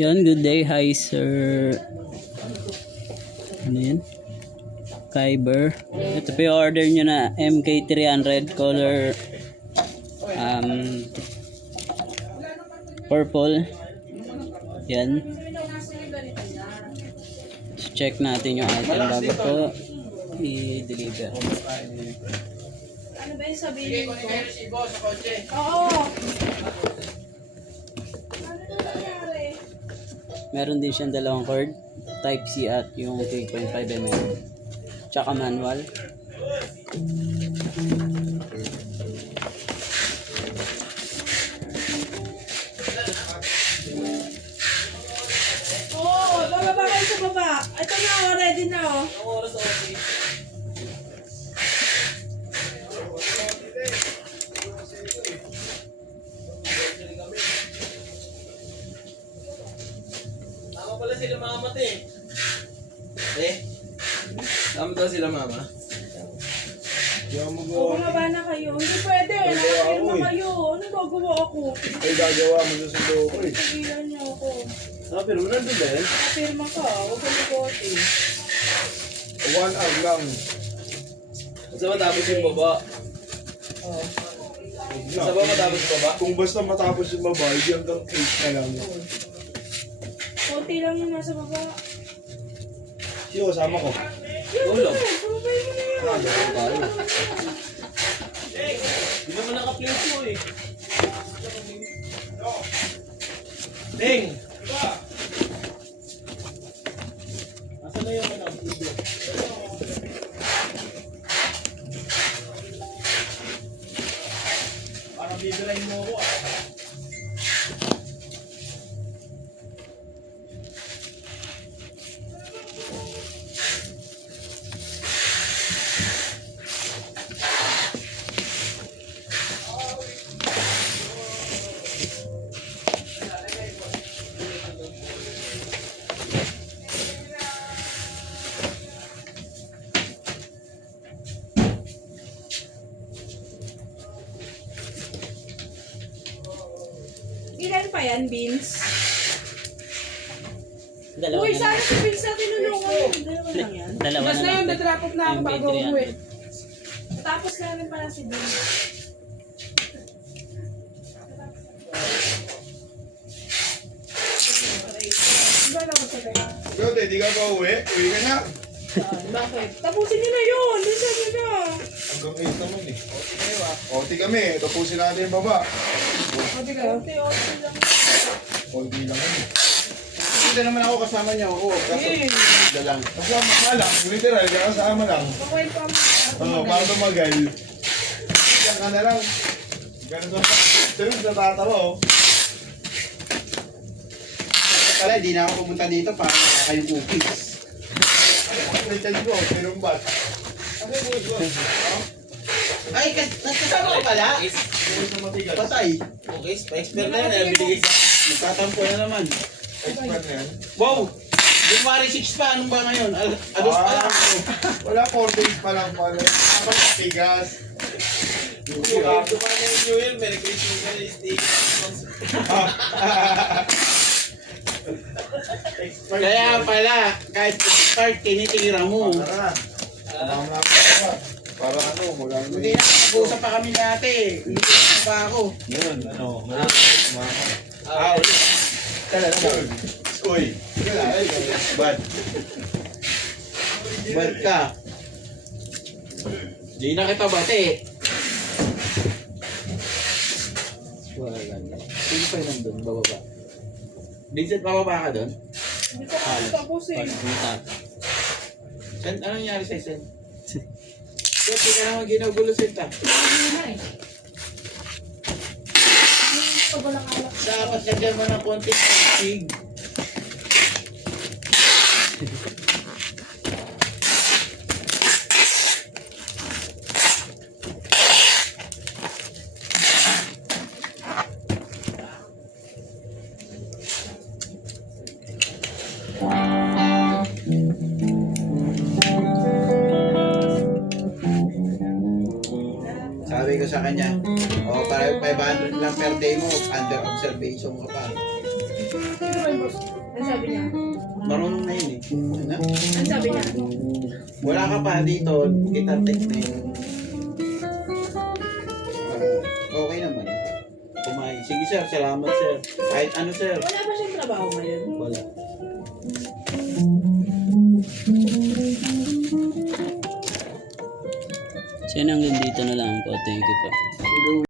Yan, good day. Hi, sir. Ano yan? Kyber. Ito pa yung order nyo na MK300 color purple. Yan. So, check natin yung item bago po i-deliver. Ano ba yung sabihin ko? Oo. Ano na nangyari? Meron din siyang dalawang cord, type C at yung 3.5 mm. Tsaka manual. Oo, bababa kayo sa baba. Ito na, oh, ready na oh. Tama pala sila mama tama daw sila mama. O, bumaba na kayo. Hindi pwede, nakakirma kayo. Ano gagawa ako? Ay, gagawa mo sa sundo ko eh. Pagilan niyo ako. Pero nandun din. Nakakirma ka, huwag ka mag-vote. 1 hour lang. Sa matapos yung baba. Sa ba matapos yung baba? Kung basta matapos yung babae, hanggang 8 na lang. Konti lang yung nasa baba. Sino kasama ko? Tulog. Sumabay mo na yan. Hindi naman naka-plate mo eh. Ding! Nasaan na yung video? Parang bibirahin mo ako ah. Ilan pa yan, Beans? Dalawa Uy, na sana lang. si Beans na tinulungan. Dalawa lang yan. Dalawa na lang. Nadrap off na ako bago MK300. umuwi. Tapos namin pala si Beans. Iba na ako sa tayo. Ikaw, di ka pa uwi? Uwi ka na. Bakit? Tapusin niyo na yun! Bilisan niyo na! Hanggang 8 naman eh. Oti kami. Tapusin natin yung baba. Ate ka? Ate lang. Konti lang kami. Dito naman ako kasama niyo. Oo, kaso dito lang. Kasama ka lang. Literal, kasama lang. Okay pa mo. Para tumagal. Diyan ka na lang. Ganun na. Ganun na tatawa oh. Kala, hindi na ako pumunta dito para kayong cookies. Recharge ko, pero ba't? Ano yung buhay ko? Ay, kasama ko pala. Buhay sa matigas. Patay. Okay, expert na yan. Binigay sa... Nagtatampo na naman. Expert na yan. Wow! January 6 pa. Anong ba ngayon? Ados pa lang. Wala 4 days pa lang pala. Dapat tigas. After pa na yung New Year, Merry Christmas na yung sticker. Kaya pala, kahit start, tinitira mo. Tara na. Tama na ako. Para ano, wala na. Hindi na, nag-usap pa kami dati. Hindi pa ako. Yun, ano, ulit. Tala na. Uy. Bad. Bad ka. Hindi na kita bate. Wala lang. Sino pa yun nandun, bababa? Vincent, bababa ka doon? Hindi ko tapos eh. Sen, anong nangyari sa'yo, Sen? Sen, hindi ka naman ginugulo, Sen, ta. Hindi na eh. Pabalak-alak. Dapat lagyan mo ng konting pig. Sabi ko sa kanya, kanya. O, para 500 lang per day mo, under observation ka pa. Sino ba yung boss? Ano sabi niya? Marunong na yun eh. Ano? Ano sabi niya? Wala ka pa dito, kita take na yun. Okay naman. Kumain. Sige sir, salamat sir. Kahit ano sir. Wala ba siyang trabaho ngayon? Wala. So yun hanggang dito na lang po. Thank you po.